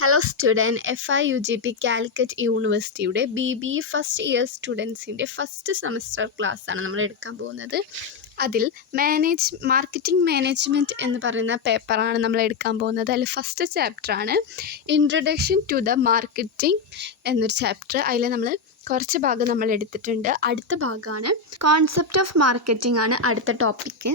Hello student FIUGP Calicut യൂണിവേഴ്സിറ്റിയുടെ BBA first year സ്റ്റുഡൻസിൻ്റെ first semester ക്ലാസ്സാണ് നമ്മൾ എടുക്കാൻ പോകുന്നത്. അതിൽ മാർക്കറ്റിംഗ് മാനേജ്മെൻറ്റ് എന്ന് പറയുന്ന പേപ്പറാണ് നമ്മൾ എടുക്കാൻ പോകുന്നത്. അതിൽ ഫസ്റ്റ് ചാപ്റ്ററാണ് ഇൻട്രൊഡക്ഷൻ ടു ദ മാർക്കറ്റിംഗ് എന്നൊരു ചാപ്റ്റർ. അതിൽ നമ്മൾ കുറച്ച് ഭാഗം നമ്മൾ എടുത്തിട്ടുണ്ട്. അടുത്ത ഭാഗമാണ് കോൺസെപ്റ്റ് ഓഫ് മാർക്കറ്റിംഗ് ആണ് അടുത്ത topic.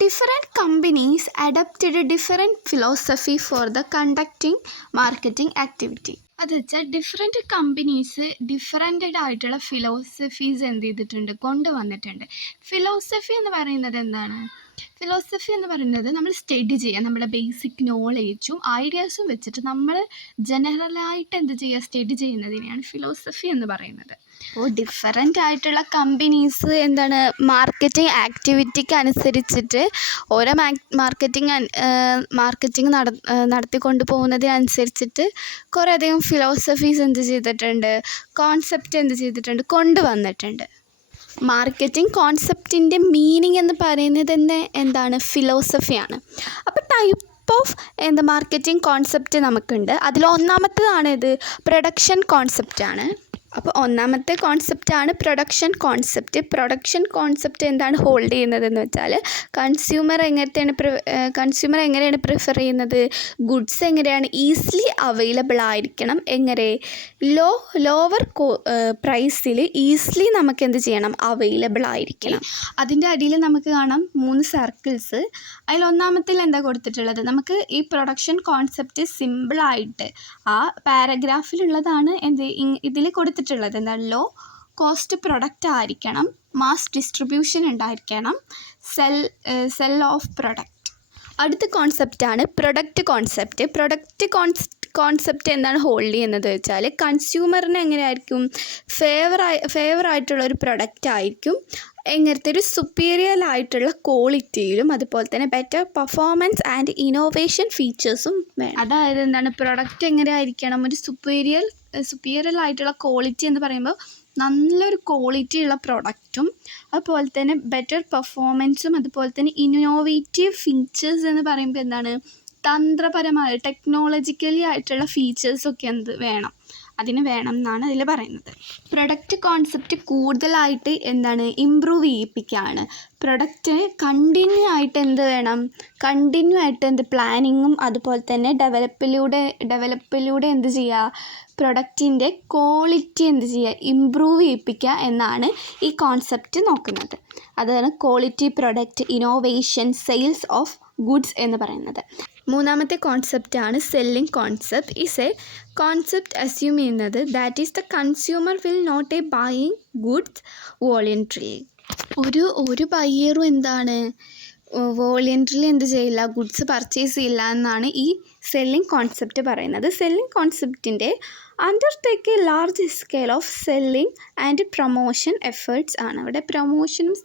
Different companies adopted a different philosophy for the conducting marketing activity. അത് വെച്ചാൽ ഡിഫറെൻറ്റ് കമ്പനീസ് ഡിഫറെൻറ്റഡ് ആയിട്ടുള്ള ഫിലോസഫീസ് എന്ത് ചെയ്തിട്ടുണ്ട്, കൊണ്ടുവന്നിട്ടുണ്ട്. ഫിലോസഫി എന്ന് പറയുന്നത് എന്താണ്? ഫിലോസഫി എന്ന് പറയുന്നത് നമ്മൾ സ്റ്റഡി ചെയ്യുക, നമ്മുടെ ബേസിക് നോളേജും ഐഡിയാസും വെച്ചിട്ട് നമ്മൾ ജനറലായിട്ട് എന്ത് ചെയ്യുക, സ്റ്റഡി ചെയ്യുന്നതിനെയാണ് ഫിലോസഫി എന്ന് പറയുന്നത്. അപ്പോൾ ഡിഫറെൻ്റ് ആയിട്ടുള്ള കമ്പനീസ് എന്താണ് മാർക്കറ്റിംഗ് ആക്ടിവിറ്റിക്ക് അനുസരിച്ചിട്ട് ഓരോ മാർക്കറ്റിംഗ് നടത്തിക്കൊണ്ട് പോകുന്നതിനനുസരിച്ചിട്ട് കുറേയധികം ഫിലോസഫീസ് എന്ത് ചെയ്തിട്ടുണ്ട്, കോൺസെപ്റ്റ് എന്ത് ചെയ്തിട്ടുണ്ട്, കൊണ്ടുവന്നിട്ടുണ്ട്. മാർക്കറ്റിംഗ് കോൺസെപ്റ്റിൻ്റെ മീനിങ് എന്ന് പറയുന്നത് എന്താണ്, ഫിലോസഫിയാണ്. അപ്പോൾ ടൈപ്പ് ഓഫ് മാർക്കറ്റിംഗ് കോൺസെപ്റ്റ് നമുക്കുണ്ട്. അതിൽ ഒന്നാമത്തേതാണ് ഇത് പ്രൊഡക്ഷൻ കോൺസെപ്റ്റാണ്. അപ്പോൾ ഒന്നാമത്തെ കോൺസെപ്റ്റാണ് പ്രൊഡക്ഷൻ കോൺസെപ്റ്റ്. പ്രൊഡക്ഷൻ കോൺസെപ്റ്റ് എന്താണ് ഹോൾഡ് ചെയ്യുന്നതെന്ന് വെച്ചാൽ കൺസ്യൂമർ എങ്ങനെയാണ് പ്രിഫർ ചെയ്യുന്നത്, ഗുഡ്സ് എങ്ങനെയാണ് ഈസിലി അവൈലബിൾ ആയിരിക്കണം, എങ്ങനെ ലോവർ പ്രൈസിൽ ഈസിലി നമുക്ക് എന്ത് ചെയ്യണം, അവൈലബിൾ ആയിരിക്കണം. അതിൻ്റെ അടിയിൽ നമുക്ക് കാണാം 3 സർക്കിൾസ്. അതിൽ ഒന്നാമത്തിൽ എന്താ കൊടുത്തിട്ടുള്ളത്, നമുക്ക് ഈ പ്രൊഡക്ഷൻ കോൺസെപ്റ്റ് സിമ്പിളായിട്ട് ആ പാരഗ്രാഫിലുള്ളതാണ് ഇതിൽ കൊടുത്തിട്ടുള്ളത്. എന്താണ്, ലോ കോസ്റ്റ് പ്രൊഡക്റ്റ് ആയിരിക്കണം, മാസ് ഡിസ്ട്രിബ്യൂഷൻ ഉണ്ടായിരിക്കണം, സെൽ ഓഫ് പ്രൊഡക്റ്റ്. അടുത്ത കോൺസെപ്റ്റാണ് പ്രൊഡക്റ്റ് കോൺസെപ്റ്റ്. കോൺസെപ്റ്റ് എന്താണ് ഹോൾഡ് ചെയ്യുന്നത് വെച്ചാൽ കൺസ്യൂമറിന് എങ്ങനെയായിരിക്കും, ഫേവറായിട്ടുള്ളൊരു പ്രൊഡക്റ്റ് ആയിരിക്കും, എങ്ങനത്തെ ഒരു സുപ്പീരിയർ ആയിട്ടുള്ള ക്വാളിറ്റിയിലും അതുപോലെ തന്നെ ബെറ്റർ പെർഫോമൻസ് ആൻഡ് ഇന്നോവേഷൻ ഫീച്ചേഴ്സും വേണം. അതായത് എന്താണ്, പ്രൊഡക്റ്റ് എങ്ങനെയായിരിക്കണം, ഒരു സുപ്പീരിയർ ആയിട്ടുള്ള ക്വാളിറ്റി എന്ന് പറയുമ്പോൾ നല്ലൊരു ക്വാളിറ്റി ഉള്ള പ്രൊഡക്റ്റും അതുപോലെ തന്നെ ബെറ്റർ പെർഫോമൻസും അതുപോലെ തന്നെ ഇന്നോവേറ്റീവ് ഫീച്ചേഴ്സ് എന്ന് പറയുമ്പോൾ എന്താണ്, തന്ത്രപരമായ ടെക്നോളജിക്കലി ആയിട്ടുള്ള ഫീച്ചേഴ്സൊക്കെ വേണം, അതിന് വേണം എന്നാണ് അതിൽ പറയുന്നത്. പ്രൊഡക്റ്റ് കോൺസെപ്റ്റ് കൂടുതലായിട്ട് എന്താണ് ഇമ്പ്രൂവ് ചെയ്യിപ്പിക്കുകയാണ്. പ്രൊഡക്റ്റിന് കണ്ടിന്യൂ ആയിട്ട് പ്ലാനിങ്ങും അതുപോലെ തന്നെ ഡെവലപ്പിലൂടെ എന്ത് ചെയ്യുക, പ്രൊഡക്റ്റിൻ്റെ ക്വാളിറ്റി ഇമ്പ്രൂവ് ചെയ്യിപ്പിക്കുക എന്നാണ് ഈ കോൺസെപ്റ്റ് നോക്കുന്നത്. അതാണ് quality product innovation sales of goods എന്ന് പറയുന്നത്. മൂന്നാമത്തെ കോൺസെപ്റ്റാണ് selling concept. Is a concept assume ചെയ്യുന്നത് that is the consumer will not a buying goods voluntary. ഒരു ബയ്യറും എന്താണ് വോളണ്ടറിലി എന്ത് ചെയ്യില്ല, ഗുഡ്സ് പർച്ചേസ് ചെയ്യില്ല എന്നാണ് ഈ സെല്ലിംഗ് കോൺസെപ്റ്റ് പറയുന്നത്. സെല്ലിംഗ് കോൺസെപ്റ്റിൻ്റെ undertake a large scale of selling and promotion efforts ആണ്. അവിടെ പ്രൊമോഷനും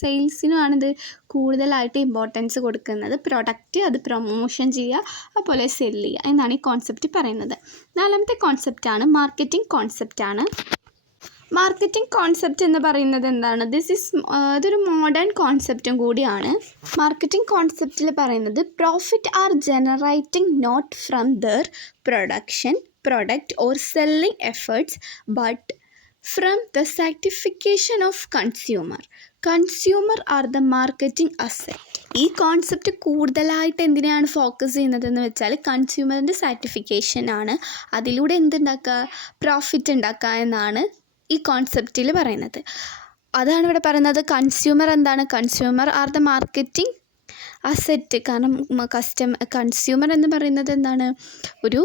സെയിൽസിനുമാണിത് കൂടുതലായിട്ട് ഇമ്പോർട്ടൻസ് കൊടുക്കുന്നത്. പ്രൊഡക്റ്റ് അത് പ്രൊമോഷൻ ചെയ്യുക അതുപോലെ സെല്ല് ചെയ്യുക എന്നാണ് ഈ കോൺസെപ്റ്റ് പറയുന്നത്. നാലാമത്തെ കോൺസെപ്റ്റാണ് മാർക്കറ്റിംഗ് കോൺസെപ്റ്റാണ്. മാർക്കറ്റിംഗ് കോൺസെപ്റ്റ് എന്ന് പറയുന്നത് എന്താണ്, ഇതൊരു മോഡേൺ കോൺസെപ്റ്റും കൂടിയാണ്. മാർക്കറ്റിംഗ് കോൺസെപ്റ്റിൽ പറയുന്നത് profit are generating not from their product or selling efforts but from the satisfaction of consumer are the marketing asset. ഈ കോൺസെപ്റ്റ് കൂടുതലായിട്ട് എന്തിനാണ് ഫോക്കസ് ചെയ്യുന്നതെന്ന് വെച്ചാൽ കൺസ്യൂമറിൻ്റെ സാറ്റിസ്ഫാക്ഷൻ ആണ്. അതിലൂടെ പ്രോഫിറ്റ് ഉണ്ടാക്കുക എന്നാണ് ഈ കോൺസെപ്റ്റിൽ പറയുന്നത്. അതാണ് ഇവിടെ പറയുന്നത്. Consumer are the marketing asset. കാരണം കൺസ്യൂമർ എന്ന് പറയുന്നത് എന്താണ്, ഒരു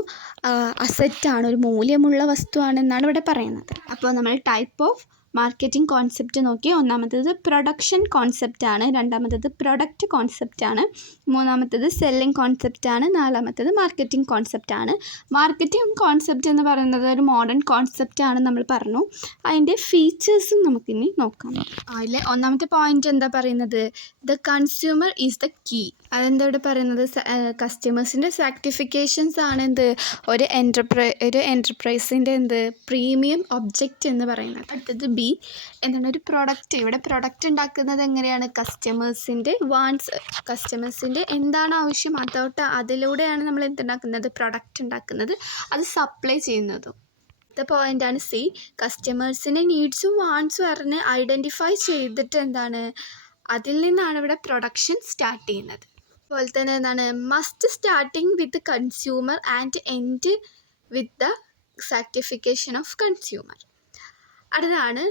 അസെറ്റാണ്, ഒരു മൂല്യമുള്ള വസ്തുവാണെന്നാണ് ഇവിടെ പറയുന്നത്. അപ്പോൾ നമ്മൾ ടൈപ്പ് ഓഫ് മാർക്കറ്റിംഗ് കോൺസെപ്റ്റ് നോക്കി. ഒന്നാമത്തേത് പ്രൊഡക്ഷൻ കോൺസെപ്റ്റാണ്, രണ്ടാമത്തേത് പ്രൊഡക്റ്റ് കോൺസെപ്റ്റാണ്, മൂന്നാമത്തേത് സെല്ലിംഗ് കോൺസെപ്റ്റാണ്, നാലാമത്തേത് മാർക്കറ്റിംഗ് കോൺസെപ്റ്റാണ്. മാർക്കറ്റിംഗ് കോൺസെപ്റ്റ് എന്ന് പറയുന്നത് ഒരു മോഡേൺ കോൺസെപ്റ്റാണ് നമ്മൾ പറഞ്ഞു. അതിൻ്റെ ഫീച്ചേഴ്സും നമുക്കിനി നോക്കാം. അതിലെ ഒന്നാമത്തെ പോയിന്റ് എന്താ പറയുന്നത്, the consumer is the key. അതെന്താ ഇവിടെ പറയുന്നത്? കസ്റ്റമേഴ്സിൻ്റെ സർട്ടിഫിക്കേഷൻസ് ആണ് ഒരു എൻ്റർപ്രൈസിൻ്റെ പ്രീമിയം ഒബ്ജക്റ്റ് എന്ന് പറയുന്നത്. അടുത്തത് ബി എന്താണ്? ഒരു പ്രൊഡക്റ്റ്. ഇവിടെ പ്രൊഡക്റ്റ് ഉണ്ടാക്കുന്നത് എങ്ങനെയാണ്? കസ്റ്റമേഴ്സിൻ്റെ എന്താണ് ആവശ്യം അതിലൂടെയാണ് നമ്മൾ എന്തുണ്ടാക്കുന്നത്? പ്രൊഡക്റ്റ് ഉണ്ടാക്കുന്നത്, അത് സപ്ലൈ ചെയ്യുന്നതും. അടുത്ത പോയിൻ്റാണ് സി. കസ്റ്റമേഴ്സിൻ്റെ നീഡ്സും വാണ്ട്സും അറിഞ്ഞ് ഐഡൻറ്റിഫൈ ചെയ്തിട്ട് അതിൽ നിന്നാണ് ഇവിടെ പ്രൊഡക്ഷൻ സ്റ്റാർട്ട് ചെയ്യുന്നത്. അതുപോലെ തന്നെ എന്താണ്? Must starting with consumer and end with the certification of consumer. അടുത്താണ്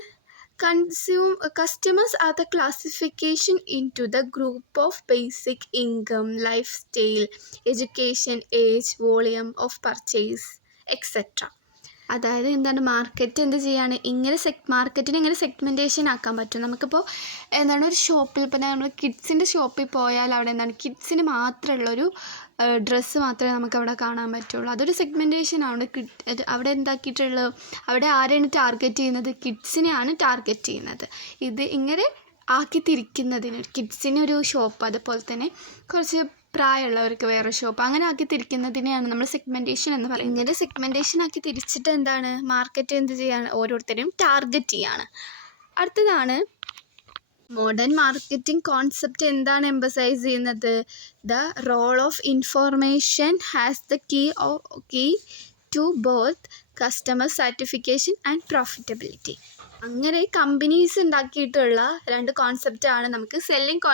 customers are the classification into the group of basic income, life style, education, age, volume of purchase etcetera. അതായത് എന്താണ്? Market മാർക്കറ്റിനെ ഇങ്ങനെ segmentation ആക്കാൻ പറ്റും. നമുക്കിപ്പോൾ ഒരു ഷോപ്പിൽ ഇപ്പോൾ നമ്മൾ കിഡ്സിൻ്റെ ഷോപ്പിൽ പോയാൽ അവിടെ കിഡ്സിന് മാത്രമുള്ളൊരു ഡ്രസ്സ് മാത്രമേ നമുക്കവിടെ കാണാൻ പറ്റുള്ളൂ. അതൊരു സെഗ്മെൻറ്റേഷനാണ്. അവിടെ എന്താക്കിയിട്ടുള്ളത്? അവിടെ ആരെയാണ് ടാർഗറ്റ് ചെയ്യുന്നത്? കിഡ്സിനെയാണ് ടാർഗറ്റ് ചെയ്യുന്നത്. ഇത് ഇങ്ങനെ ആക്കി തിരിക്കുന്നതിന് കിഡ്സിനൊരു ഷോപ്പ്, അതുപോലെ തന്നെ കുറച്ച് പ്രായമുള്ളവർക്ക് വേറെ ഷോപ്പ്, അങ്ങനെ ആക്കി തിരിക്കുന്നതിനെയാണ് നമ്മൾ സെഗ്മെൻറ്റേഷൻ എന്ന് പറയുന്നത്. ഇങ്ങനെ സെഗ്മെൻറ്റേഷൻ ആക്കി തിരിച്ചിട്ട് മാർക്കറ്റ് ചെയ്യാണ്? ഓരോരുത്തരെയും ടാർഗറ്റ് ചെയ്യാണ്. അടുത്തതാണ് മോഡേൺ മാർക്കറ്റിംഗ് കോൺസെപ്റ്റ് എന്താണ് എംഫസൈസ് ചെയ്യുന്നത്? The role of information has the key to both customer satisfaction and profitability. അങ്ങനെ കമ്പനീസ് ഉണ്ടാക്കിയിട്ടുള്ള 2 കോൺസെപ്റ്റാണ് നമുക്ക് സെല്ലിംഗ്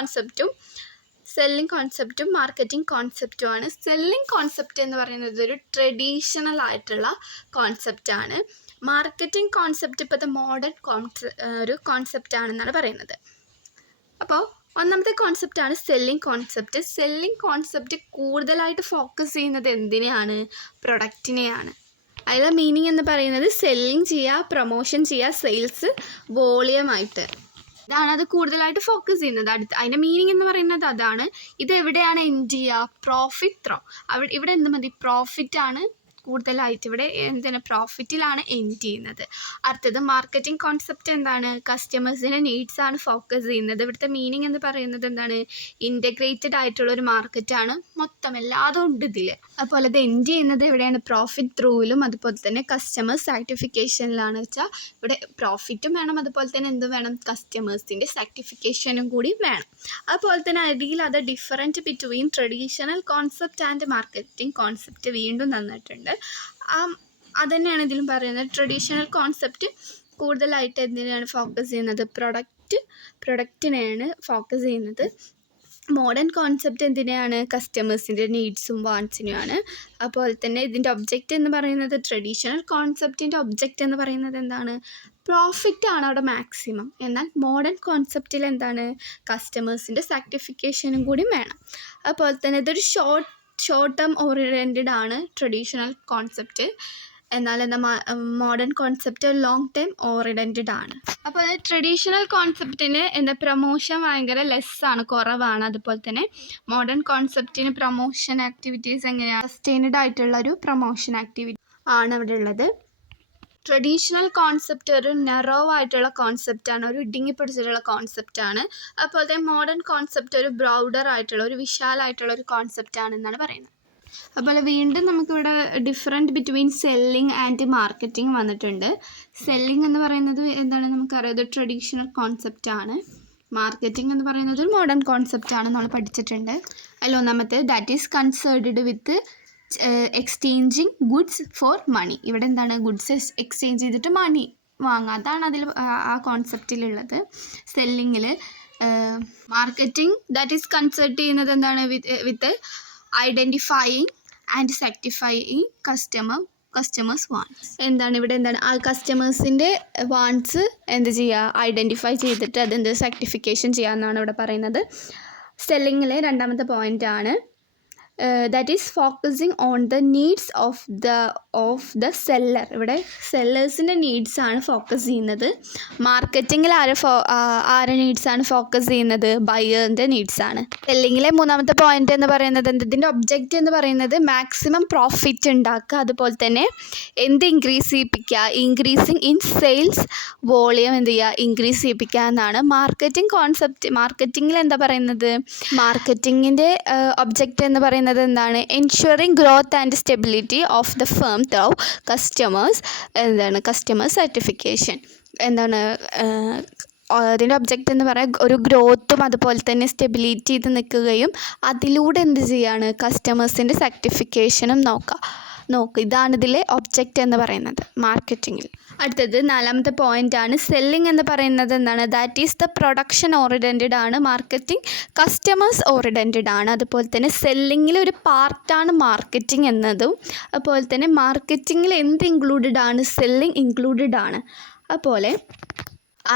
കോൺസെപ്റ്റും മാർക്കറ്റിംഗ് കോൺസെപ്റ്റുമാണ്. സെല്ലിംഗ് കോൺസെപ്റ്റ് എന്ന് പറയുന്നത് ഒരു ട്രഡീഷണൽ ആയിട്ടുള്ള കോൺസെപ്റ്റാണ്. മാർക്കറ്റിംഗ് കോൺസെപ്റ്റ് ഇപ്പോഴത്തെ മോഡേൺ ഒരു കോൺസെപ്റ്റാണെന്നാണ് പറയുന്നത്. അപ്പോൾ ഒന്നാമത്തെ കോൺസെപ്റ്റാണ് സെല്ലിംഗ് കോൺസെപ്റ്റ്. സെല്ലിംഗ് കോൺസെപ്റ്റ് കൂടുതലായിട്ട് ഫോക്കസ് ചെയ്യുന്നത് എന്തിനെയാണ്? പ്രൊഡക്റ്റിനെയാണ്. അതിലെ മീനിങ് എന്ന് പറയുന്നത് സെല്ലിങ് ചെയ്യുക, പ്രൊമോഷൻ ചെയ്യുക, സെയിൽസ് വോളിയമായിട്ട്, ഇതാണ് അത് കൂടുതലായിട്ട് ഫോക്കസ് ചെയ്യുന്നത്. അതിൻ്റെ മീനിങ് എന്ന് പറയുന്നത് അതാണ്. ഇത് എവിടെയാണ് എൻഡ് ചെയ്യുക? പ്രോഫിറ്റ് ഇവിടെ എന്ത് മതി? പ്രോഫിറ്റാണ് കൂടുതലായിട്ട് ഇവിടെ പ്രോഫിറ്റിലാണ് എൻഡ് ചെയ്യുന്നത്. അടുത്തത് മാർക്കറ്റിംഗ് കോൺസെപ്റ്റ് എന്താണ്? കസ്റ്റമേഴ്സിൻ്റെ നീഡ്സാണ് ഫോക്കസ് ചെയ്യുന്നത്. ഇവിടുത്തെ മീനിങ് എന്ന് പറയുന്നത് എന്താണ്? ഇൻ്റഗ്രേറ്റഡ് ആയിട്ടുള്ളൊരു മാർക്കറ്റാണ്, മൊത്തം എല്ലാതും ഉണ്ട് ഇതിൽ. അതുപോലെ ഇത് എൻഡ് ചെയ്യുന്നത് എവിടെയാണ്? പ്രോഫിറ്റ് ത്രൂവിലും അതുപോലെ തന്നെ കസ്റ്റമർ സാറ്റിസ്ഫിക്കേഷനിലാണ്. വെച്ചാൽ ഇവിടെ പ്രോഫിറ്റും വേണം, അതുപോലെ തന്നെ എന്തും വേണം? കസ്റ്റമേഴ്സിൻ്റെ സാറ്റിസ്ഫിക്കേഷനും കൂടി വേണം. അതുപോലെ തന്നെ അടിയിൽ അത് different between traditional concept and marketing concept വീണ്ടും തന്നിട്ടുണ്ട്. അതുതന്നെയാണ് ഇതിലും പറയുന്നത്. ട്രഡീഷണൽ കോൺസെപ്റ്റ് കൂടുതലായിട്ട് എന്തിനാണ് ഫോക്കസ് ചെയ്യുന്നത്? പ്രൊഡക്റ്റിനെയാണ് ഫോക്കസ് ചെയ്യുന്നത്. മോഡേൺ കോൺസെപ്റ്റ് എന്തിനാണ്? കസ്റ്റമേഴ്സിൻ്റെ നീഡ്സും വാണ്ട്സിനുമാണ്. അതുപോലെ തന്നെ ഇതിൻ്റെ ഒബ്ജക്റ്റ് എന്ന് പറയുന്നത്, ട്രഡീഷണൽ കോൺസെപ്റ്റിൻ്റെ ഒബ്ജക്റ്റ് എന്ന് പറയുന്നത് എന്താണ്? പ്രോഫിറ്റാണ് അവിടെ മാക്സിമം. എന്നാൽ മോഡേൺ കോൺസെപ്റ്റിൽ എന്താണ്? കസ്റ്റമേഴ്സിൻ്റെ സാറ്റിസ്ഫിക്കേഷനും കൂടി വേണം. അതുപോലെ തന്നെ ഇതൊരു ഷോർട്ട് ടേം ഓറിയൻറ്റഡ് ആണ് ട്രഡീഷണൽ കോൺസെപ്റ്റ്. എന്നാൽ modern concept long time oriented ആണ്. അപ്പോൾ ട്രഡീഷണൽ കോൺസെപ്റ്റിന് പ്രൊമോഷൻ ഭയങ്കര ലെസ്സാണ്, കുറവാണ്. അതുപോലെ തന്നെ മോഡേൺ കോൺസെപ്റ്റിന് പ്രൊമോഷൻ ആക്ടിവിറ്റീസ് എങ്ങനെയാണ്? സസ്റ്റൈനഡ് ആയിട്ടുള്ളൊരു പ്രൊമോഷൻ ആക്ടിവിറ്റി ആണ് അവിടെ ഉള്ളത്. ട്രഡീഷണൽ കോൺസെപ്റ്റ് ഒരു നെറോ ആയിട്ടുള്ള കോൺസെപ്റ്റാണ്, ഒരു ഇടുങ്ങിപ്പിടിച്ചിട്ടുള്ള കോൺസെപ്റ്റാണ്. അതുപോലെ തന്നെ മോഡേൺ കോൺസെപ്റ്റ് ഒരു ബ്രൗഡർ ആയിട്ടുള്ള, ഒരു വിശാലമായിട്ടുള്ള ഒരു കോൺസെപ്റ്റാണെന്നാണ് പറയുന്നത്. അതുപോലെ വീണ്ടും നമുക്കിവിടെ different between selling and marketing വന്നിട്ടുണ്ട്. സെല്ലിംഗ് എന്ന് പറയുന്നത് എന്താണ്? നമുക്കറിയാം, ഇത് ട്രഡീഷണൽ കോൺസെപ്റ്റാണ്. മാർക്കറ്റിംഗ് എന്ന് പറയുന്നത് ഒരു മോഡേൺ കോൺസെപ്റ്റാണ്, നമ്മൾ പഠിച്ചിട്ടുണ്ട്. അതിൽ ഒന്നാമത്തെ that is concerned with exchanging goods for money. ഇവിടെ എന്താണ്? ഗുഡ്സ് എക്സ്ചേഞ്ച് ചെയ്തിട്ട് മണി വാങ്ങുക, അതാണ് അതിൽ ആ കോൺസെപ്റ്റിലുള്ളത്. സെല്ലിങ്ങിൽ മാർക്കറ്റിംഗ് ദാറ്റ് ഈസ് കൺസേർട്ട് ചെയ്യുന്നത് എന്താണ്? With identifying and satisfying customers wants. ആ കസ്റ്റമേഴ്സിൻ്റെ വാണ്ട്സ് ഐഡൻറ്റിഫൈ ചെയ്തിട്ട് സർട്ടിഫിക്കേഷൻ ചെയ്യാമെന്നാണ് ഇവിടെ പറയുന്നത്. സെല്ലിങ്ങിലെ രണ്ടാമത്തെ പോയിൻ്റാണ്. That is focusing on the needs of the seller. ഇവിടെ സെല്ലേഴ്സിൻ്റെ നീഡ്സാണ് ഫോക്കസ് ചെയ്യുന്നത്. മാർക്കറ്റിങ്ങിൽ ആരെ നീഡ്സാണ് ഫോക്കസ് ചെയ്യുന്നത്? ബയറിൻ്റെ നീഡ്സാണ്. സെല്ലിങ്ങിലെ മൂന്നാമത്തെ പോയിന്റ് എന്ന് പറയുന്നത് ഇതിൻ്റെ ഒബ്ജക്റ്റ് എന്ന് പറയുന്നത് മാക്സിമം പ്രോഫിറ്റ് ഉണ്ടാക്കുക, അതുപോലെ തന്നെ എന്ത് ഇൻക്രീസ് ചെയ്യിപ്പിക്കുക? ഇൻക്രീസിങ് ഇൻ സെയിൽസ് വോളിയം എന്ത് ചെയ്യുക? ഇൻക്രീസ് ചെയ്യിപ്പിക്കുക എന്നാണ് മാർക്കറ്റിംഗ് കോൺസെപ്റ്റ്. മാർക്കറ്റിങ്ങിൽ എന്താ പറയുന്നത്? മാർക്കറ്റിങ്ങിൻ്റെ ഒബ്ജക്റ്റ് എന്ന് പറയുന്നത് എന്താണ്? Ensuring growth and stability of the firm through customer certification. അതിൻ്റെ ഒബ്ജക്റ്റ് എന്ന് പറയാൻ ഒരു ഗ്രോത്തും അതുപോലെ തന്നെ സ്റ്റെബിലിറ്റി ചെയ്ത് നിൽക്കുകയും അതിലൂടെ എന്ത് ചെയ്യാണ്? കസ്റ്റമേഴ്സിൻ്റെ സർട്ടിഫിക്കേഷനും നോക്കുക. ഇതാണ് ഇതിലെ ഒബ്ജക്റ്റ് എന്ന് പറയുന്നത് മാർക്കറ്റിങ്ങിൽ. അടുത്തത് നാലാമത്തെ പോയിൻ്റാണ് സെല്ലിംഗ് എന്ന് പറയുന്നത് എന്താണ്? That is the production oriented ആണ്. മാർക്കറ്റിംഗ് കസ്റ്റമേഴ്സ് ഓറിയൻറ്റഡ് ആണ്. അതുപോലെ തന്നെ സെല്ലിങ്ങിൽ ഒരു പാർട്ടാണ് മാർക്കറ്റിംഗ് എന്നതും. അതുപോലെ തന്നെ മാർക്കറ്റിങ്ങിൽ എന്ത് ഇൻക്ലൂഡഡ് ആണ്? സെല്ലിംഗ് ഇൻക്ലൂഡഡ് ആണ്. അതുപോലെ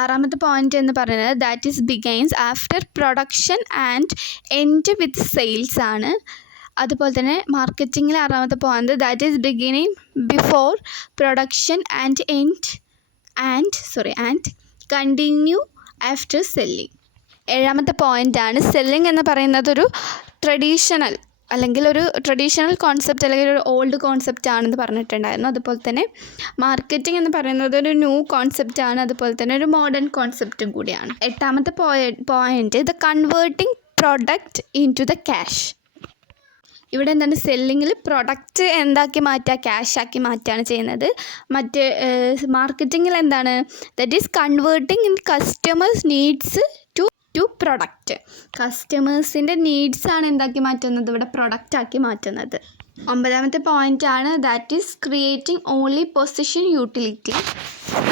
ആറാമത്തെ പോയിന്റ് എന്ന് പറയുന്നത് that is begins after production and end with sales ആണ്. അതുപോലെ തന്നെ മാർക്കറ്റിങ്ങിലെ ആറാമത്തെ point that is beginning before production and continue after selling. ഏഴാമത്തെ പോയിൻ്റാണ് സെല്ലിംഗ് എന്ന് പറയുന്നത് ഒരു ട്രഡീഷണൽ കോൺസെപ്റ്റ് അല്ലെങ്കിൽ ഒരു ഓൾഡ് കോൺസെപ്റ്റ് ആണെന്ന് പറഞ്ഞിട്ടുണ്ടായിരുന്നു. അതുപോലെ തന്നെ മാർക്കറ്റിംഗ് എന്ന് പറയുന്നത് ഒരു ന്യൂ കോൺസെപ്റ്റ് ആണ്, അതുപോലെ തന്നെ ഒരു മോഡേൺ കോൺസെപ്റ്റും കൂടിയാണ്. എട്ടാമത്തെ point the converting product into the cash. ഇവിടെ എന്താണ്? സെല്ലിങ്ങിൽ പ്രൊഡക്റ്റ് എന്താക്കി മാറ്റുക? ക്യാഷാക്കി മാറ്റുകയാണ് ചെയ്യുന്നത്. മാർക്കറ്റിങ്ങിൽ എന്താണ്? That is converting in customers needs to product. കസ്റ്റമേഴ്സിൻ്റെ നീഡ്സാണ് എന്താക്കി മാറ്റുന്നത്? ഇവിടെ പ്രൊഡക്റ്റാക്കി മാറ്റുന്നത്. ഒമ്പതാമത്തെ പോയിൻ്റാണ് that is creating only position utility.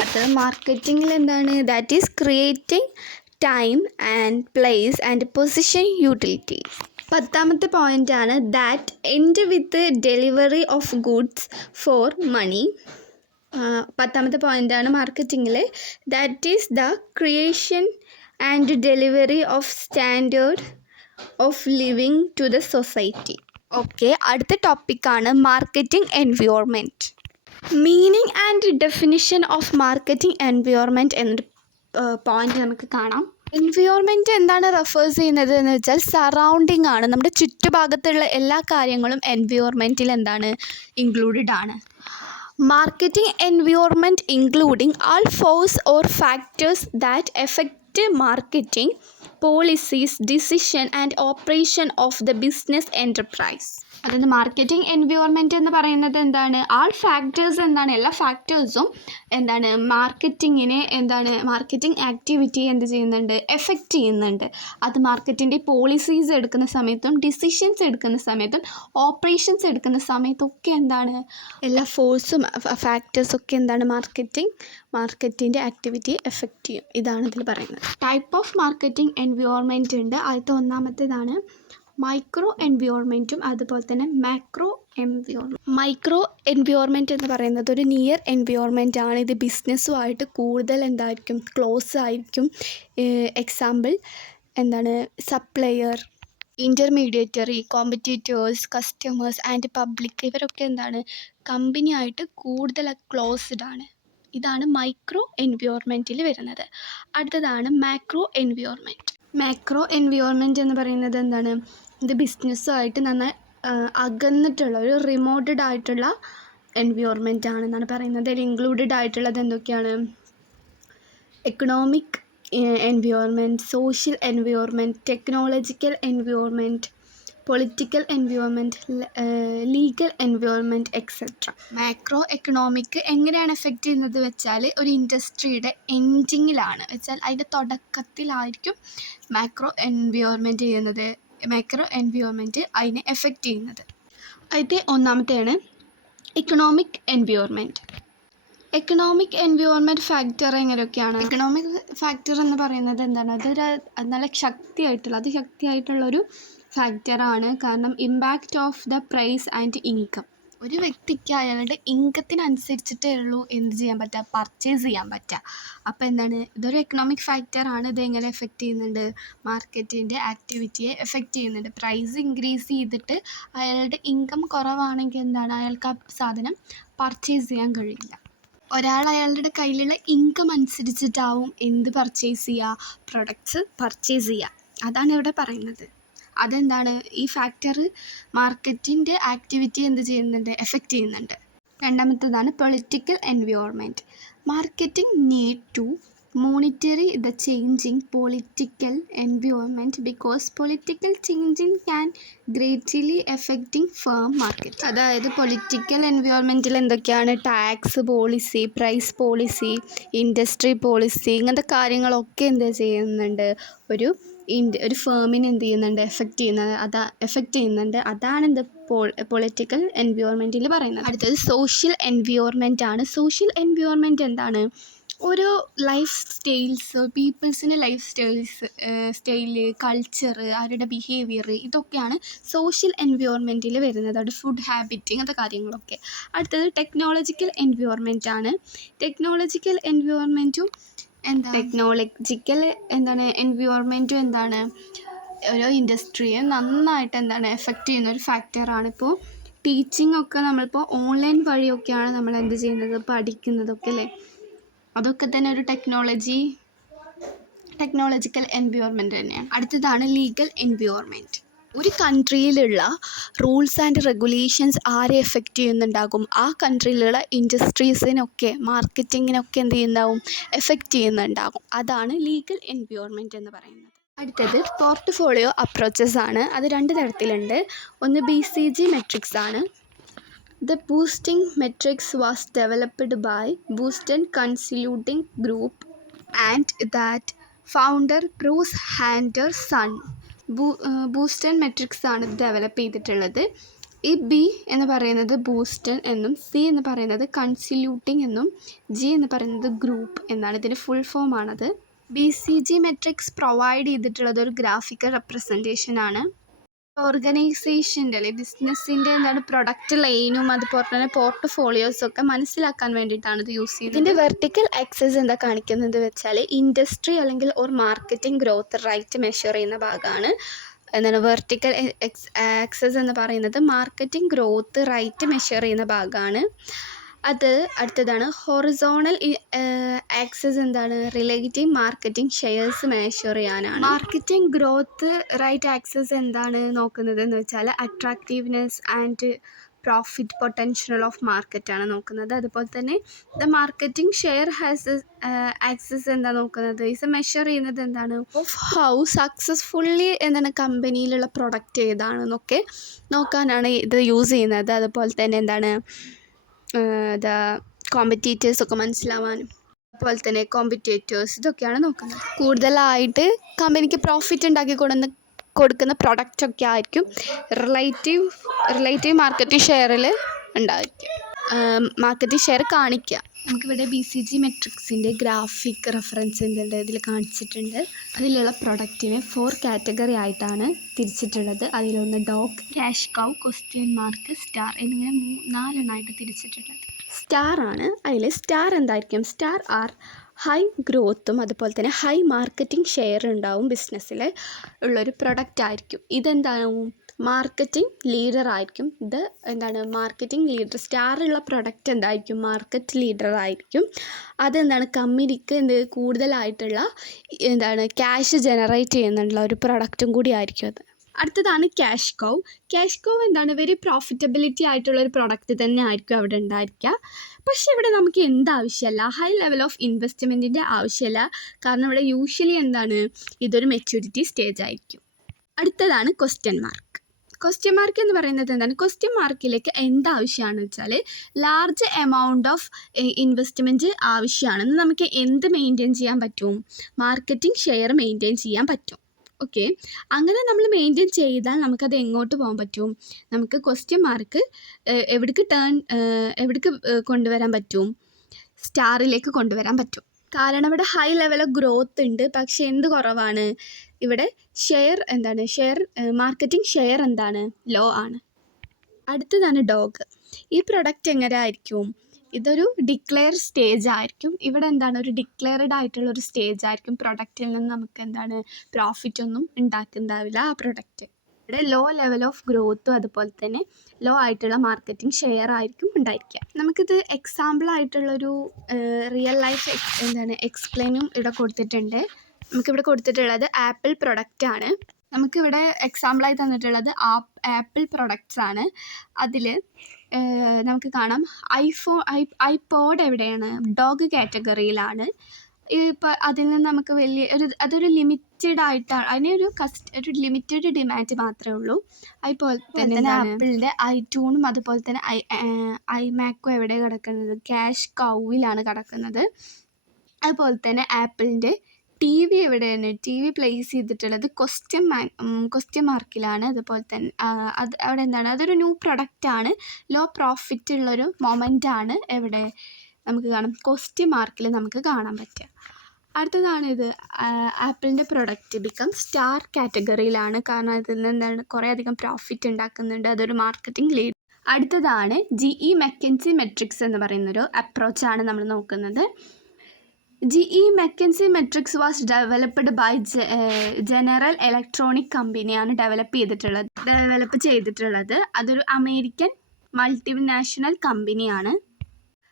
അത് മാർക്കറ്റിങ്ങിൽ എന്താണ്? That is creating time and place and position utility. പത്താമത്തെ പോയിൻ്റാണ് that end with delivery of goods for money. പത്താമത്തെ പോയിൻ്റാണ് മാർക്കറ്റിങ്ങിൽ that is the creation and delivery of standard of living to the society. Okay, അടുത്ത ടോപ്പിക്കാണ് marketing environment. Meaning and definition of marketing environment എന്നൊരു point നമുക്ക് കാണാം. Environment എന്താണ് refers ചെയ്യുന്നത് എന്ന് വെച്ചാൽ സറൗണ്ടിങ് ആണ്. നമ്മുടെ ചുറ്റുഭാഗത്തുള്ള എല്ലാ കാര്യങ്ങളും എൻവയോൺമെൻറ്റിൽ എന്താണ്? ഇൻക്ലൂഡഡ് ആണ്. Marketing environment including all force or factors that effect marketing policies decision and operation of the business enterprise. അതായത് മാർക്കറ്റിംഗ് എൻവയോൺമെൻറ്റ് എന്ന് പറയുന്നത് എന്താണ്? ആൾ ഫാക്ടേഴ്സ് എന്താണ്? എല്ലാ ഫാക്ടേഴ്സും എന്താണ്? മാർക്കറ്റിംഗ് ആക്ടിവിറ്റി എന്ത് ചെയ്യുന്നുണ്ട്? എഫക്റ്റ് ചെയ്യുന്നുണ്ട്. അത് മാർക്കറ്റിൻ്റെ പോളിസീസ് എടുക്കുന്ന സമയത്തും ഡിസിഷൻസ് എടുക്കുന്ന സമയത്തും ഓപ്പറേഷൻസ് എടുക്കുന്ന സമയത്തൊക്കെ എന്താണ്? എല്ലാ ഫോഴ്സും ഫാക്ടേഴ്സൊക്കെ എന്താണ്? മാർക്കറ്റിൻ്റെ ആക്ടിവിറ്റി എഫക്റ്റ് ചെയ്യും. ഇതാണ് ഇതിൽ പറയുന്നത്. ടൈപ്പ് ഓഫ് മാർക്കറ്റിംഗ് എൻവയോൺമെൻറ്റ് ഉണ്ട്. ആദ്യത്തെ ഒന്നാമത്തേതാണ് മൈക്രോ എൻവയോൺമെൻറ്റും അതുപോലെ തന്നെ മാക്രോ എൻവയോൺമെൻറ്റ്. മൈക്രോ എൻവയോൺമെൻറ്റ് എന്ന് പറയുന്നത് ഒരു നിയർ എൻവയോൺമെൻറ്റ് ആണ്. ഇത് ബിസിനസ്സുമായിട്ട് കൂടുതൽ എന്തായിരിക്കും? ക്ലോസ് ആയിരിക്കും. Example supplier, intermediary, competitors, customers and public ഇവരൊക്കെ കമ്പനിയായിട്ട് കൂടുതൽ ക്ലോസ്ഡ് ആണ്. ഇതാണ് മൈക്രോ എൻവയോൺമെൻറ്റിൽ വരുന്നത്. അടുത്തതാണ് മാക്രോ എൻവയോൺമെൻറ്റ്. മാക്രോ എൻവയോൺമെൻറ്റ് എന്ന് പറയുന്നത് ഇത് ബിസിനസ്സുമായിട്ട് നന്നായി അകന്നിട്ടുള്ള ഒരു റിമോട്ടഡ് ആയിട്ടുള്ള എൻവയോൺമെൻറ്റ് ആണെന്നാണ് പറയുന്നത്. അതിൽ ഇൻക്ലൂഡഡ് ആയിട്ടുള്ളത് എന്തൊക്കെയാണ്? Economic environment, social environment, technological environment, political environment, legal environment etcetera. Macro economic എങ്ങനെയാണ് എഫക്റ്റ് ചെയ്യുന്നത് വെച്ചാൽ ഒരു ഇൻഡസ്ട്രിയുടെ എൻഡിങ്ങിലാണ് വെച്ചാൽ അതിൻ്റെ തുടക്കത്തിലായിരിക്കും മാക്രോ എൻവയോൺമെൻറ്റ് അതിനെ എഫക്റ്റ് ചെയ്യുന്നത്. അതിൻ്റെ ഒന്നാമത്തെയാണ് economic environment. Economic environment factor എങ്ങനെയൊക്കെയാണ്? എക്കണോമിക് ഫാക്ടർ എന്ന് പറയുന്നത് അതൊരു നല്ല ശക്തിയായിട്ടുള്ളൊരു ഫാക്ടറാണ്. കാരണം impact of the price and income. ഒരു വ്യക്തിക്ക് അയാളുടെ ഇൻകത്തിനനുസരിച്ചിട്ടേ ഉള്ളൂ എന്ത് ചെയ്യാൻ പറ്റുക, പർച്ചേസ് ചെയ്യാൻ പറ്റുക. അപ്പോൾ എന്താണ്, ഇതൊരു എക്കണോമിക് ഫാക്ടറാണ്. ഇതെങ്ങനെ എഫക്റ്റ് ചെയ്യുന്നുണ്ട്, മാർക്കറ്റിൻ്റെ ആക്ടിവിറ്റിയെ എഫക്റ്റ് ചെയ്യുന്നുണ്ട്. പ്രൈസ് ഇൻക്രീസ് ചെയ്തിട്ട് അയാളുടെ ഇൻകം കുറവാണെങ്കിൽ എന്താണ്, അയാൾക്ക് ആ സാധനം പർച്ചേസ് ചെയ്യാൻ കഴിയില്ല. ഒരാൾ അയാളുടെ കയ്യിലുള്ള ഇൻകം അനുസരിച്ചിട്ടാവും എന്ത് പർച്ചേസ് ചെയ്യുക, പ്രൊഡക്ട്സ് പർച്ചേസ് ചെയ്യുക. അതാണ് ഇവിടെ പറയുന്നത്. അതെന്താണ്, ഈ ഫാക്ടർ മാർക്കറ്റിൻ്റെ ആക്ടിവിറ്റി എന്ത് ചെയ്യുന്നുണ്ട്, എഫക്റ്റ് ചെയ്യുന്നുണ്ട്. രണ്ടാമത്തേതാണ് political environment. Marketing need to monitor the changing political environment because political changing can greatly effecting firm market. അതായത് പൊളിറ്റിക്കൽ എൻവയോൺമെൻറ്റിൽ എന്തൊക്കെയാണ്, tax policy, price policy, industry policy, ഇങ്ങനത്തെ കാര്യങ്ങളൊക്കെ എന്ത് ചെയ്യുന്നുണ്ട്, ഒരു ഫേമിനെ എന്ത് ചെയ്യുന്നുണ്ട്, എഫക്റ്റ് ചെയ്യുന്നുണ്ട്. അതാണ് എന്ത് പൊളിറ്റിക്കൽ എൻവയോൺമെൻറ്റിൽ പറയുന്നത്. അടുത്തത് സോഷ്യൽ എൻവയോൺമെൻറ്റ് ആണ്. സോഷ്യൽ എൻവയോൺമെൻറ്റ് എന്താണ്, ഓരോ ലൈഫ് സ്റ്റൈൽസ്, പീപ്പിൾസിൻ്റെ ലൈഫ് സ്റ്റൈല്, കൾച്ചർ, അവരുടെ ബിഹേവിയർ, ഇതൊക്കെയാണ് സോഷ്യൽ എൻവയോൺമെൻറ്റിൽ വരുന്നത്. അവിടെ ഫുഡ് ഹാബിറ്റ്, ഇങ്ങനത്തെ കാര്യങ്ങളൊക്കെ. അടുത്തത് ടെക്നോളജിക്കൽ എൻവയോൺമെൻറ്റ് ആണ്. ടെക്നോളജിക്കൽ എൻവയോൺമെൻറ്റും ടെക്നോളജിക്കൽ എൻവയോൺമെൻറ്റും എന്താണ്, ഓരോ ഇൻഡസ്ട്രിയെ നന്നായിട്ട് എഫക്റ്റ് ചെയ്യുന്ന ഒരു ഫാക്ടറാണ്. ഇപ്പോൾ ടീച്ചിങ് ഒക്കെ നമ്മളിപ്പോൾ ഓൺലൈൻ വഴിയൊക്കെയാണ് നമ്മൾ എന്ത് ചെയ്യുന്നത്, പഠിക്കുന്നതൊക്കെ അല്ലേ. അതൊക്കെ തന്നെ ഒരു ടെക്നോളജിക്കൽ എൻവയോൺമെൻറ്റ് തന്നെയാണ്. അടുത്തതാണ് ലീഗൽ എൻവയോൺമെൻറ്റ്. ഒരു കൺട്രിയിലുള്ള റൂൾസ് ആൻഡ് റെഗുലേഷൻസ് ആരെ എഫക്റ്റ് ചെയ്യുന്നുണ്ടാകും, ആ കൺട്രിയിലുള്ള ഇൻഡസ്ട്രീസിനൊക്കെ, മാർക്കറ്റിങ്ങിനൊക്കെ എന്ത് ചെയ്യുന്നുണ്ടാവും, എഫക്റ്റ് ചെയ്യുന്നുണ്ടാകും. അതാണ് ലീഗൽ എൻവയോൺമെൻറ്റ് എന്ന് പറയുന്നത്. അടുത്തത് പോർട്ട്ഫോളിയോ അപ്രോച്ചസ് ആണ്. അത് 2 തരത്തിലുണ്ട്. ഒന്ന് BCG മെട്രിക്സ് ആണ്. The boosting matrix was developed by Boston Consulting Group and that founder Bruce Henderson. Boston matrix ആണ് ഡെവലപ്പ് ചെയ്തിട്ടുള്ളത്. ഈ B എന്ന് പറയുന്നത് ബൂസ്റ്റൺ എന്നും, C എന്ന് പറയുന്നത് കൺസല്യൂട്ടിംഗ് എന്നും, G എന്ന് പറയുന്നത് ഗ്രൂപ്പ് എന്നാണ്. ഇതിൻ്റെ ഫുൾ ഫോം ആണത്. BCG മെട്രിക്സ് പ്രൊവൈഡ് ചെയ്തിട്ടുള്ളത് ഒരു ഗ്രാഫിക്കൽ റെപ്രസെൻറ്റേഷൻ ആണ്. ഓർഗനൈസേഷൻ്റെ അല്ലെ ബിസിനസ്സിൻ്റെ പ്രൊഡക്റ്റ് ലൈനും അതുപോലെ തന്നെ പോർട്ട്ഫോളിയോസൊക്കെ മനസ്സിലാക്കാൻ വേണ്ടിയിട്ടാണ് ഇത് യൂസ് ചെയ്യുന്നത്. ഇതിൻ്റെ വെർട്ടിക്കൽ ആക്സസ് എന്താ കാണിക്കുന്നത് വെച്ചാൽ ഇൻഡസ്ട്രി അല്ലെങ്കിൽ ഒരു മാർക്കറ്റിംഗ് ഗ്രോത്ത് റേറ്റ് മെഷർ ചെയ്യുന്ന ഭാഗമാണ്. വെർട്ടിക്കൽ ആക്സസ് എന്ന് പറയുന്നത് മാർക്കറ്റിംഗ് ഗ്രോത്ത് റേറ്റ് മെഷർ ചെയ്യുന്ന ഭാഗമാണ്. അത് അടുത്തതാണ് ഹൊറിസോണൽ ആക്സസ് എന്താണ്, റിലേറ്റീവ് മാർക്കറ്റിംഗ് ഷെയർസ് മെഷർ ചെയ്യാനാണ്. മാർക്കറ്റിംഗ് ഗ്രോത്ത് റേറ്റ് ആക്സസ് എന്താണ് നോക്കുന്നത് എന്ന് വെച്ചാൽ attractiveness and profit potential of മാർക്കറ്റാണ് നോക്കുന്നത്. അതുപോലെ തന്നെ the marketing share has axis എന്താ നോക്കുന്നത്, ഇത് മെഷർ ചെയ്യുന്നത് എന്താണ്, ഓഫ് ഹൗ സക്സസ്ഫുള്ളി കമ്പനിയിലുള്ള പ്രൊഡക്റ്റ് ഏതാണെന്നൊക്കെ നോക്കാനാണ് ഇത് യൂസ് ചെയ്യുന്നത്. അതുപോലെ തന്നെ കോമ്പറ്റീറ്റേഴ്സൊക്കെ മനസ്സിലാവാനും അതുപോലെ തന്നെ കോമ്പറ്റേറ്റേഴ്സ് ഇതൊക്കെയാണ് നോക്കുന്നത്. കൂടുതലായിട്ട് കമ്പനിക്ക് പ്രോഫിറ്റ് ഉണ്ടാക്കി കൊടുക്കുന്ന പ്രൊഡക്റ്റൊക്കെ ആയിരിക്കും റിലേറ്റീവ് മാർക്കറ്റ് ഷെയറിൽ ഉണ്ടായിരിക്കും, മാർക്കറ്റ് ഷെയർ കാണിക്കുക. നമുക്കിവിടെ BCG മെട്രിക്സിൻ്റെ ഗ്രാഫിക് റെഫറൻസ് എന്തുണ്ട് ഇതിൽ കാണിച്ചിട്ടുണ്ട്. അതിലുള്ള പ്രൊഡക്റ്റിനെ 4 കാറ്റഗറി ആയിട്ടാണ് തിരിച്ചിട്ടുള്ളത്. അതിലൊന്ന് ഡോഗ്, ക്യാഷ് കൗ, ക്വസ്റ്റ്യൻ മാർക്ക്, സ്റ്റാർ എന്നിങ്ങനെ 4 എണ്ണമായിട്ട് തിരിച്ചിട്ടുള്ളത്. സ്റ്റാർ ആണ്. അതിൽ സ്റ്റാർ എന്തായിരിക്കും, സ്റ്റാർ ആർ ഹൈ ഗ്രോത്തും അതുപോലെ തന്നെ ഹൈ മാർക്കറ്റിംഗ് ഷെയർ ഉണ്ടാവും ബിസിനസ്സിൽ ഉള്ളൊരു പ്രൊഡക്റ്റ് ആയിരിക്കും. ഇതെന്താവും, മാർക്കറ്റിംഗ് ലീഡർ ആയിരിക്കും. ഇത് മാർക്കറ്റിംഗ് ലീഡർ. സ്റ്റാറുള്ള പ്രൊഡക്റ്റ് എന്തായിരിക്കും, മാർക്കറ്റ് ലീഡർ ആയിരിക്കും. കമ്പനിക്ക് കൂടുതലായിട്ടുള്ള ക്യാഷ് ജനറേറ്റ് ചെയ്യുന്നുള്ള ഒരു പ്രൊഡക്റ്റും കൂടി ആയിരിക്കും അത്. അടുത്തതാണ് ക്യാഷ് കൗ. ക്യാഷ് കൗ വെരി പ്രോഫിറ്റബിലിറ്റി ആയിട്ടുള്ളൊരു പ്രൊഡക്റ്റ് തന്നെ ആയിരിക്കും അവിടെ ഉണ്ടായിരിക്കുക. പക്ഷേ ഇവിടെ നമുക്ക് എന്താവശ്യമല്ല, ഹൈ ലെവൽ ഓഫ് ഇൻവെസ്റ്റ്മെൻറ്റിൻ്റെ ആവശ്യമില്ല. കാരണം ഇവിടെ യൂഷ്വലി ഇതൊരു മെച്യൂരിറ്റി സ്റ്റേജ് ആയിരിക്കും. അടുത്തതാണ് ക്വസ്റ്റ്യൻ മാർക്ക്. ക്വസ്റ്റ്യൻ മാർക്ക് എന്ന് പറയുന്നത് ക്വസ്റ്റ്യൻ മാർക്കിലേക്ക് എന്താവശ്യമാണെന്ന് വെച്ചാൽ ലാർജ് എമൗണ്ട് ഓഫ് ഇൻവെസ്റ്റ്മെൻറ്റ് ആവശ്യമാണെന്ന് നമുക്ക് എന്ത് മെയിൻറ്റെയിൻ ചെയ്യാൻ പറ്റും, മാർക്കറ്റിംഗ് ഷെയർ മെയിൻറ്റെയിൻ ചെയ്യാൻ പറ്റും. ഓക്കെ, അങ്ങനെ നമ്മൾ മെയിൻറ്റെയിൻ ചെയ്താൽ നമുക്കത് എങ്ങോട്ട് പോകാൻ പറ്റും, നമുക്ക് ക്വസ്റ്റ്യൻ മാർക്ക് എവിടേക്ക് കൊണ്ടുവരാൻ പറ്റും, സ്റ്റാറിലേക്ക് കൊണ്ടുവരാൻ പറ്റും. കാരണം ഇവിടെ ഹൈ ലെവൽ ഓഫ് ഗ്രോത്ത് ഉണ്ട്, പക്ഷേ എന്ത് കുറവാണ്, ഇവിടെ ഷെയർ മാർക്കറ്റിംഗ് ഷെയർ ലോ ആണ്. അടുത്തതാണ് ഡോഗ്. ഈ പ്രൊഡക്റ്റ് എങ്ങനെ ആയിരിക്കും? ഇതൊരു ഡിക്ലെയർ സ്റ്റേജ് ആയിരിക്കും. ഇവിടെ എന്താണ്, ഒരു ഡിക്ലെയർഡ് ആയിട്ടുള്ള ഒരു സ്റ്റേജ് ആയിരിക്കും. പ്രൊഡക്റ്റിൽ നിന്ന് നമുക്ക് എന്താണ് പ്രോഫിറ്റ് ഒന്നും ഉണ്ടാക്കുന്നുണ്ടാവില്ല ആ പ്രൊഡക്റ്റ്. ഇവിടെ ലോ ലെവൽ ഓഫ് ഗ്രോത്തും അതുപോലെ തന്നെ ലോ ആയിട്ടുള്ള മാർക്കറ്റിംഗ് ഷെയർ ആയിരിക്കും ഉണ്ടായിരിക്കുക. നമുക്കിത് എക്സാമ്പിൾ ആയിട്ടുള്ളൊരു റിയൽ ലൈഫ് എക്സ്പ്ലെയിനും ഇവിടെ കൊടുത്തിട്ടുണ്ട്. നമുക്കിവിടെ കൊടുത്തിട്ടുള്ളത് ആപ്പിൾ പ്രൊഡക്റ്റ് ആണ്. നമുക്കിവിടെ എക്സാമ്പിളായി തന്നിട്ടുള്ളത് ആപ്പിൾ പ്രൊഡക്ട്സ് ആണ്. അതിൽ നമുക്ക് കാണാം ഐപോഡ് എവിടെയാണ്? ഡോഗ് കാറ്റഗറിയിലാണ്. ഇപ്പോൾ അതിൽ നിന്ന് നമുക്ക് അതൊരു ലിമിറ്റഡ് ആയിട്ടാണ്, ഒരു ലിമിറ്റഡ് ഡിമാൻഡ് മാത്രമേ ഉള്ളൂ. അതുപോലെ തന്നെ ആപ്പിളിൻ്റെ ഐട്യൂണും അതുപോലെ തന്നെ ഐമാക്കും എവിടെ കിടക്കുന്നത്? ക്യാഷ് കൗവിലാണ് കിടക്കുന്നത്. അതുപോലെ തന്നെ ആപ്പിളിൻ്റെ TV എവിടെയാണ്? TV പ്ലേസ് ചെയ്തിട്ടുള്ളത് ക്വസ്റ്റ്യൻ മാർക്കിലാണ്. അതുപോലെ തന്നെ അവിടെ എന്താണ്, അതൊരു ന്യൂ പ്രൊഡക്റ്റാണ്. ലോ പ്രോഫിറ്റ് ഉള്ളൊരു മൊമെൻ്റാണ്. എവിടെ നമുക്ക് കാണാം? ക്വസ്റ്റ്യൻ മാർക്കിൽ നമുക്ക് കാണാൻ പറ്റുക. അടുത്തതാണ് ഇത് ആപ്പിളിൻ്റെ പ്രൊഡക്റ്റ് ബിക്കം സ്റ്റാർ കാറ്റഗറിയിലാണ്. കാരണം അതിൽ നിന്ന് എന്താണ്, കുറേ അധികം പ്രോഫിറ്റ് ഉണ്ടാക്കുന്നുണ്ട്. അതൊരു മാർക്കറ്റിംഗ് ലീഡ്. അടുത്തതാണ് GE മെക്കൻസി മെട്രിക്സ് എന്ന് പറയുന്നൊരു അപ്രോച്ചാണ് നമ്മൾ നോക്കുന്നത്. GE McKinsey matrix was developed by general electronic കമ്പനിയാണ് ഡെവലപ്പ് ചെയ്തിട്ടുള്ളത്. അതൊരു അമേരിക്കൻ മൾട്ടിനാഷണൽ കമ്പനിയാണ്.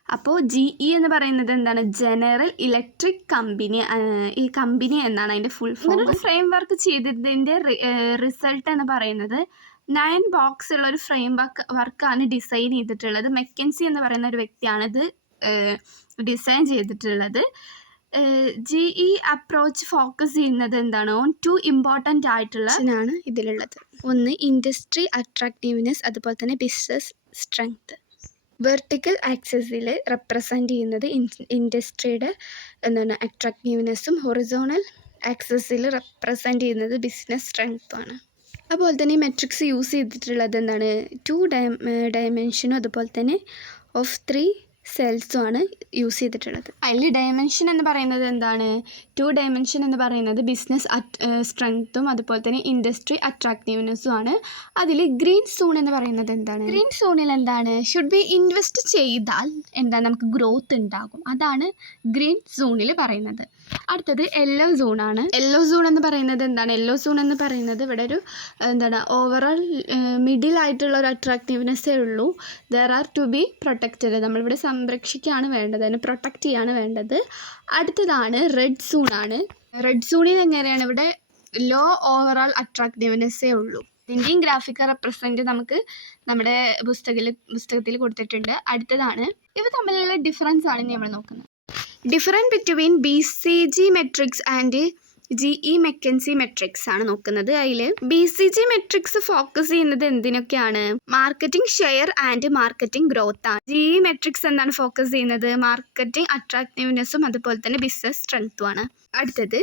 അപ്പോൾ GE എന്ന് പറയുന്നത് എന്താണ്? General electric company. ഈ കമ്പനി എന്നാണ് അതിൻ്റെ ഫുൾ ഫോം. ഒരു ഫ്രെയിം വർക്ക് ചെയ്തതിൻ്റെ റിസൾട്ട് എന്ന് പറയുന്നത് 9 ബോക്സ് ഉള്ള ഒരു ഫ്രെയിം വർക്കാണ് ഡിസൈൻ ചെയ്തിട്ടുള്ളത്. മെക്കൻസി എന്ന് പറയുന്ന ഒരു വ്യക്തിയാണ് ഇത് ഡിസൈൻ ചെയ്തിട്ടുള്ളത്. GE അപ്രോച്ച് ഫോക്കസ് ചെയ്യുന്നത് എന്താണ്? ഓൺ 2 ഇമ്പോർട്ടൻ്റ് ആയിട്ടുള്ള ആണ് ഇതിലുള്ളത്. ഒന്ന് ഇൻഡസ്ട്രി അട്രാക്റ്റീവ്നെസ്, അതുപോലെ തന്നെ ബിസിനസ് സ്ട്രെങ്ത്. വെർട്ടിക്കൽ ആക്സിസിൽ റെപ്രസെൻ്റ് ചെയ്യുന്നത് ഇൻഡസ്ട്രിയുടെ എന്താണ് അട്രാക്റ്റീവ്നെസ്സും, ഹൊറിസോണൽ ആക്സിസിൽ റെപ്രസെൻ്റ് ചെയ്യുന്നത് ബിസിനസ് സ്ട്രെങ്ത്തുമാണ്. അതുപോലെ തന്നെ ഈ മെട്രിക്സ് യൂസ് ചെയ്തിട്ടുള്ളത് എന്താണ്? 2 ഡയമെൻഷനും അതുപോലെ തന്നെ ഓഫ് 3 സെൽസുമാണ് യൂസ് ചെയ്തിട്ടുള്ളത്. അതിൽ ഡയമെൻഷൻ എന്ന് പറയുന്നത് എന്താണ്? 2 ഡയമെൻഷൻ എന്ന് പറയുന്നത് ബിസിനസ് സ്ട്രെങ്ത്തും അതുപോലെ തന്നെ ഇൻഡസ്ട്രി അട്രാക്റ്റീവ്നെസ്സും ആണ്. അതിൽ ഗ്രീൻ സോൺ എന്ന് പറയുന്നത് എന്താണ്? ഗ്രീൻ സോണിൽ എന്താണ്? ഷുഡ് ബി ഇൻവെസ്റ്റ് ചെയ്താൽ എന്താണ്, നമുക്ക് ഗ്രോത്ത് ഉണ്ടാകും. അതാണ് ഗ്രീൻ സോണിൽ പറയുന്നത്. അടുത്തത് യെല്ലോ സോണാണ്. യെല്ലോ സോൺ എന്ന് പറയുന്നത് എന്താണ്? യെല്ലോ സോൺ എന്ന് പറയുന്നത് ഇവിടെ ഒരു എന്താണ്, ഓവറോൾ മിഡിൽ ആയിട്ടുള്ള ഒരു അട്രാക്റ്റീവ്നെസ്സേ ഉള്ളൂ. There are to be protected. നമ്മളിവിടെ സംരക്ഷിക്കുകയാണ് വേണ്ടത്, അതിനെ പ്രൊട്ടക്റ്റ് ചെയ്യാണ് വേണ്ടത്. അടുത്തതാണ് റെഡ് സോണാണ്. റെഡ് സോണിൽ എങ്ങനെയാണ്? ഇവിടെ ലോ ഓവറോൾ അട്രാക്റ്റീവ്നെസ്സേ ഉള്ളൂ. ഇതിൻ്റെയും ഗ്രാഫിക്കൽ റെപ്രസെൻറ്റ് നമുക്ക് നമ്മുടെ പുസ്തകത്തിൽ കൊടുത്തിട്ടുണ്ട്. അടുത്തതാണ് ഇവ തമ്മിലുള്ള ഡിഫറൻസ് ആണ് നമ്മൾ നോക്കുന്നത്. Difference between BCG matrix and GE McKinsey matrix ആണ് നോക്കുന്നത്. അതിൽ BCG മെട്രിക്സ് ഫോക്കസ് ചെയ്യുന്നത് എന്തിനൊക്കെയാണ്? Marketing share and marketing growth ആണ്. GE മെട്രിക്സ് എന്താണ് ഫോക്കസ് ചെയ്യുന്നത്? മാർക്കറ്റിംഗ് അട്രാക്റ്റീവ്നെസ്സും അതുപോലെ തന്നെ ബിസിനസ് സ്ട്രെങ്ത്തും ആണ്. അടുത്തത്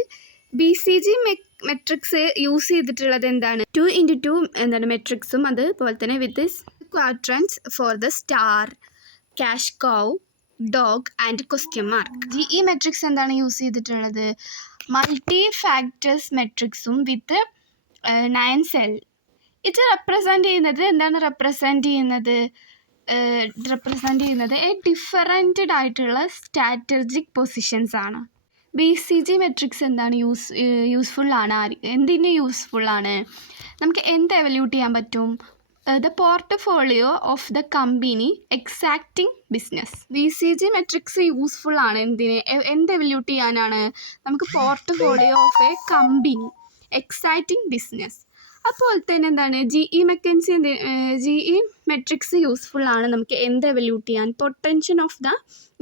BCG മെട്രിക്സ് യൂസ് ചെയ്തിട്ടുള്ളത് എന്താണ്? 2x2 എന്താണ് മെട്രിക്സും അതുപോലെ തന്നെ with quadrants four the star, cash cow, dog and question mark. GE matrix എന്താണ് യൂസ് ചെയ്തിട്ടുള്ളത്? മൾട്ടി ഫാക്ടേഴ്സ് മെട്രിക്സും വിത്ത് 9 സെൽ. ഇത് റെപ്രസെൻ്റ് ചെയ്യുന്നത് എന്താണ്? റെപ്രസെൻ്റ് ചെയ്യുന്നത് ഡിഫറൻറ്റഡ് ആയിട്ടുള്ള സ്ട്രാറ്റജിക് പൊസിഷൻസ് ആണ്. BCG മെട്രിക്സ് എന്താണ് യൂസ്ഫുൾ ആണ്? എന്തിന് യൂസ്ഫുൾ ആണ്? നമുക്ക് എന്ത് എവല്യൂട്ട് ചെയ്യാൻ പറ്റും? The portfolio of the company exacting business. BCG matrix useful ആണ് എന്ത് എവല്യൂട്ട് ചെയ്യാനാണ്? നമുക്ക് portfolio of a company exciting business. അപ്പോൾ തന്നെ എന്താണ് GE മെട്രിക്സ് യൂസ്ഫുൾ ആണ് നമുക്ക് എന്ത് എവല്യൂട്ട് ചെയ്യാൻ? Potential of the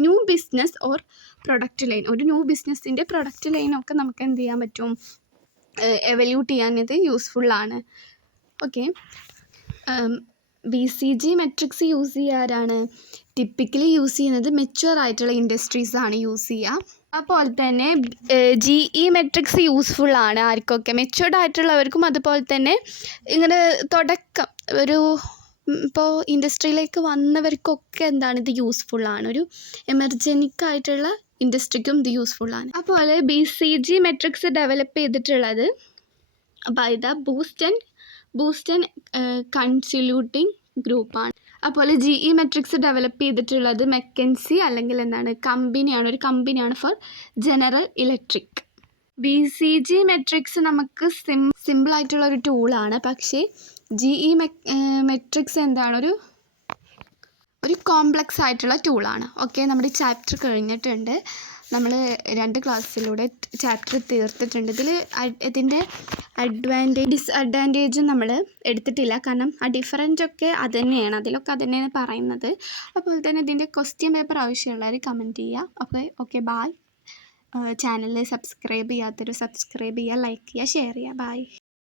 new business or product line. ഒരു ന്യൂ ബിസിനസ്സിൻ്റെ പ്രൊഡക്റ്റ് ലൈനൊക്കെ നമുക്ക് എന്ത് ചെയ്യാൻ പറ്റും? എവല്യൂട്ട് ചെയ്യാൻ ഇത് യൂസ്ഫുൾ ആണ്. ഓക്കെ, BCG മെട്രിക്സ് യൂസ് ചെയ്യാറാണ് ടിപ്പിക്കലി യൂസ് ചെയ്യുന്നത് മെച്യൂർ ആയിട്ടുള്ള ഇൻഡസ്ട്രീസാണ് യൂസ് ചെയ്യുക. അതുപോലെ തന്നെ GE മെട്രിക്സ് യൂസ്ഫുൾ ആണ് ആർക്കൊക്കെ? മെച്യൂർഡ് ആയിട്ടുള്ളവർക്കും അതുപോലെ തന്നെ ഇങ്ങനെ തുടക്കം ഒരു ഇപ്പോൾ ഇൻഡസ്ട്രിയിലേക്ക് വന്നവർക്കൊക്കെ എന്താണ് ഇത് യൂസ്ഫുൾ ആണ്. ഒരു എമർജനിക് ആയിട്ടുള്ള ഇൻഡസ്ട്രിക്കും ഇത് യൂസ്ഫുൾ ആണ്. അതുപോലെ BCG മെട്രിക്സ് ഡെവലപ്പ് ചെയ്തിട്ടുള്ളത് ബൈ ദ ബൂസ്റ്റൺ കൺസൾട്ടിംഗ് ഗ്രൂപ്പാണ്. അതുപോലെ GE മെട്രിക്സ് ഡെവലപ്പ് ചെയ്തിട്ടുള്ളത് മെക്കൻസി അല്ലെങ്കിൽ എന്താണ് ഒരു കമ്പനിയാണ് four general electric. BCG matrix നമുക്ക് സിമ്പിളായിട്ടുള്ള ഒരു ടൂളാണ്. പക്ഷേ GE മെട്രിക്സ് എന്താണ് ഒരു കോംപ്ലക്സ് ആയിട്ടുള്ള ടൂളാണ്. ഓക്കെ, നമ്മുടെ ചാപ്റ്റർ കഴിഞ്ഞിട്ടുണ്ട്. നമ്മൾ 2 ക്ലാസ്സിലൂടെ ചാപ്റ്റർ തീർത്തിട്ടുണ്ട്. ഇതിൻ്റെ ഡിസ്അഡ്വാൻറ്റേജും നമ്മൾ എടുത്തിട്ടില്ല. കാരണം ആ ഡിഫറൻറ്റൊക്കെ അത് തന്നെയാണ്, അതിലൊക്കെ അത് തന്നെയാണ് പറയുന്നത്. അതുപോലെ തന്നെ ഇതിൻ്റെ ക്വസ്റ്റ്യൻ പേപ്പർ ആവശ്യമുള്ളവർ കമൻറ്റ് ചെയ്യുക. Okay bye. ചാനൽ സബ്സ്ക്രൈബ് ചെയ്യാത്തവർ സബ്സ്ക്രൈബ് ചെയ്യുക, ലൈക്ക് ചെയ്യുക, ഷെയർ ചെയ്യുക. ബായ്.